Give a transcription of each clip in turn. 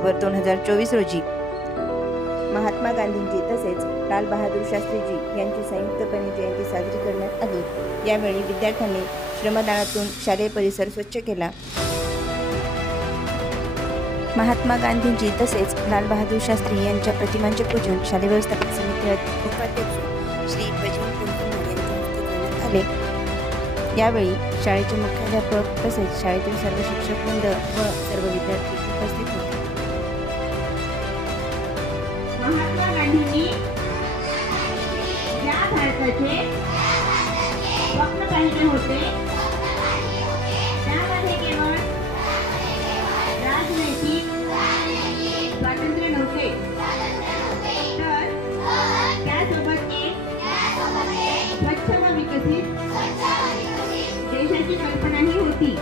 October 2024 रोजी महात्मा गांधींची तसेच लाल बहादूर शास्त्रीजी यांची संयुक्तपणे जयंती साजरी करण्यात आली। यावेळी विद्यार्थ्यांनी श्रमदानातून शालेय परिसर स्वच्छ केला। महात्मा गांधींजी तसेच लाल बहादूर शास्त्री यांच्या प्रतिमांचे पूजन शालेय व्यवस्थापन समिती उपाध्यक्ष श्री बजरंग कुलकर्णी यांच्या हस्ते करण्यात आले। यावेळी शाळेचे मुख्याध्यापक तसेच शाळेतील सर्व शिक्षक वृंद व सर्व विद्यार्थी उपस्थित होते। महात्मा गांधींनी ज्या भारताचे स्वप्न पाहिले होते त्यामध्ये केवळ राजनैतिक स्वातंत्र्य नव्हते, तर त्यासोबत एक स्वच्छ व विकसित देशाची कल्पनाही होती।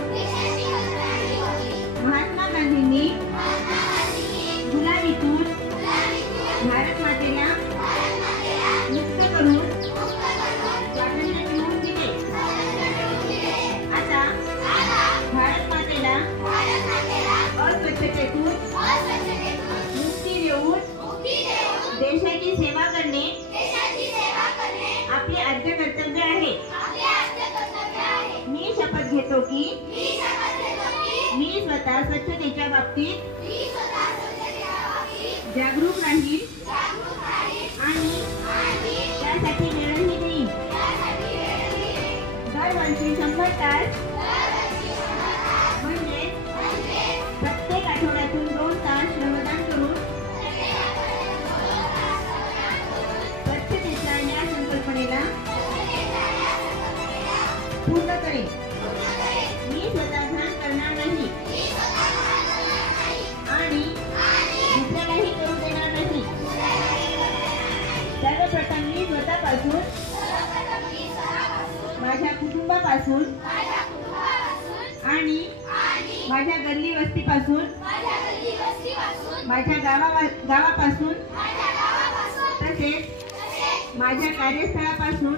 महात्मा गांधींनी गुलामीतून भारत मातेला मुक्त करून स्वातंत्र्य मिळवून दिले। आता भारत मातेला अस्वच्छतेतून मुक्ती देऊन देशाची सेवा करणे आपले आद्य कर्तव्य आहे। मी शपथ घेतो की मी स्वतः स्वच्छतेच्या बाबतीत जागरूक राहील आणि त्यासाठी वेळही देईन। दरवर्षी 100 तास म्हणजे प्रत्येक आठवड्यातून 2 तास श्रमदान करून स्वच्छतेच्या या संकल्पनेला पूर्ण करेन। मी स्वतः घाण करणार नाही आणि दुसऱ्यालाही करू देणार नाही। सर्वप्रथम मी स्वतःपासून, माझ्या कुटुंबापासून आणि माझ्या गल्ली वस्तीपासून, माझ्या गावापासून तसेच माझ्या कार्यस्थळापासून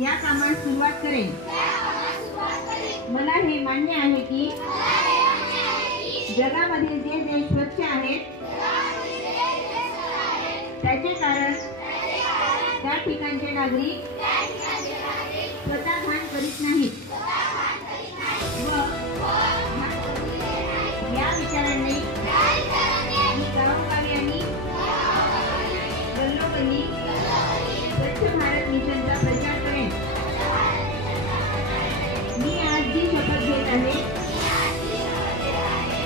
या कामास सुरुवात करेन। मला हे मान्य आहे की जगामध्ये जे देश स्वच्छ आहेत त्याचे कारण त्या ठिकाणचे नागरिक स्वतः घाण करीत नाहीत व या विचाराने मी गावोगावी आणि गल्लोगल्ली स्वच्छ भारत मिशनचा प्रचार करेन। मी आज जी शपथ घेत आहे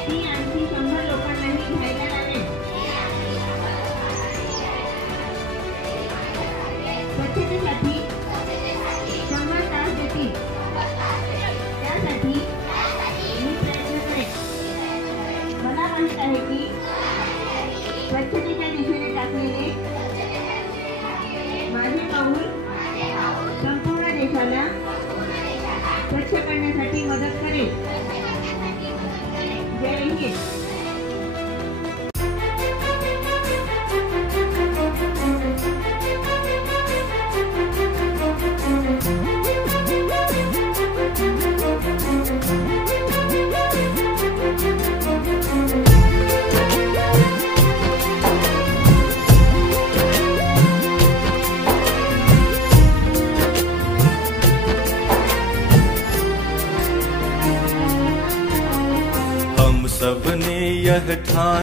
ती आणखी 100 लोकांनाही घ्यायला लावेन। स्वच्छतेसाठी 100 तास देतील त्यासाठी मी प्रयत्न करेन। मला माहित आहे की स्वच्छतेच्या दिशेने टाकलेले माझे पाऊल संपूर्ण देशाला स्वच्छ करण्यासाठी मदत करेल। जय हिंद। सबने यह ठान